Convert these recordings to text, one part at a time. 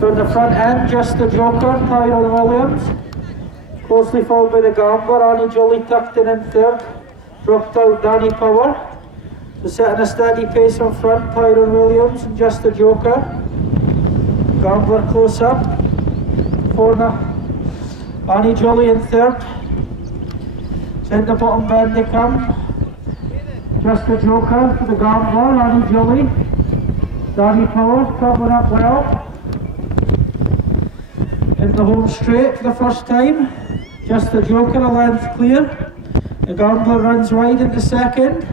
So in the front end, just the Joker, Tyrone Williams. Closely followed by the Gambler, Annie Jolly tucked in third. Dropped out Danny Power. So setting a steady pace in front, Tyrone Williams and just the Joker. Gambler close up. Corner, Annie Jolly in third. So in the bottom bend they come. Just the Joker for the Gambler, Annie Jolly. Danny Power covering up well. In the home straight for the first time. Just the Joker, a length clear. The Gambler runs wide in the second.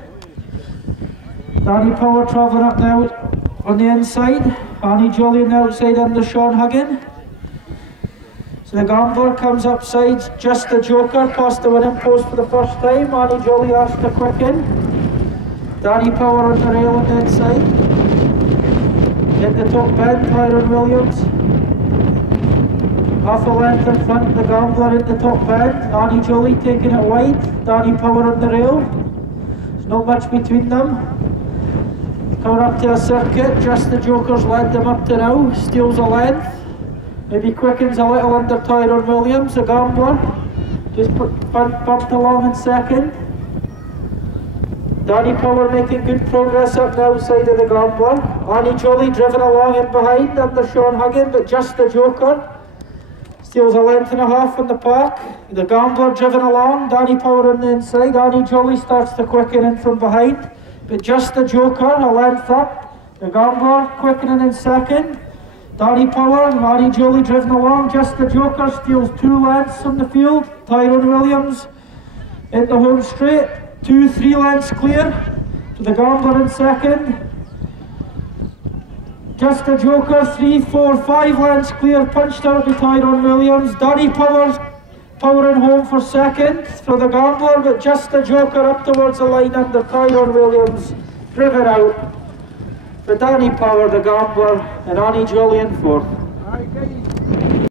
Danny Power travelling up now on the inside. Annie Jolly on the outside under Sean Huggin. So the Gambler comes upside, just the Joker past the winning post for the first time. Annie Jolly asked to quicken. Danny Power on the rail on the inside. Hit the top bend, Tyrone Williams. Half a length in front, the Gambler in the top bend. Annie Jolly taking it wide. Danny Power on the rail. There's not much between them. Coming up to a circuit, just the Joker's led them up to now. Steals a length. Maybe quickens a little under Tyrone Williams, the Gambler. Just bumped along in second. Danny Power making good progress up the outside of the Gambler. Annie Jolly driven along in behind under Sean Huggin, but just the Joker steals a length and a half in the park. The Gambler driven along, Danny Power on the inside. Annie Jolly starts to quicken in from behind, but just the Joker a length up. The Gambler quickening in second. Danny Power, Annie Jolly driven along, just the Joker steals 2 lengths from the field. Tyrone Williams in the home straight, 2-3 lengths clear to the Gambler in second. Just the Joker, 3-4-5 lengths clear, punched out to Tyrone Williams. Danny Power powering home for second for the Gambler, but just the Joker up towards the line under Tyrone Williams, driven out. For Danny Power, the Gambler, and Annie Jolly in fourth.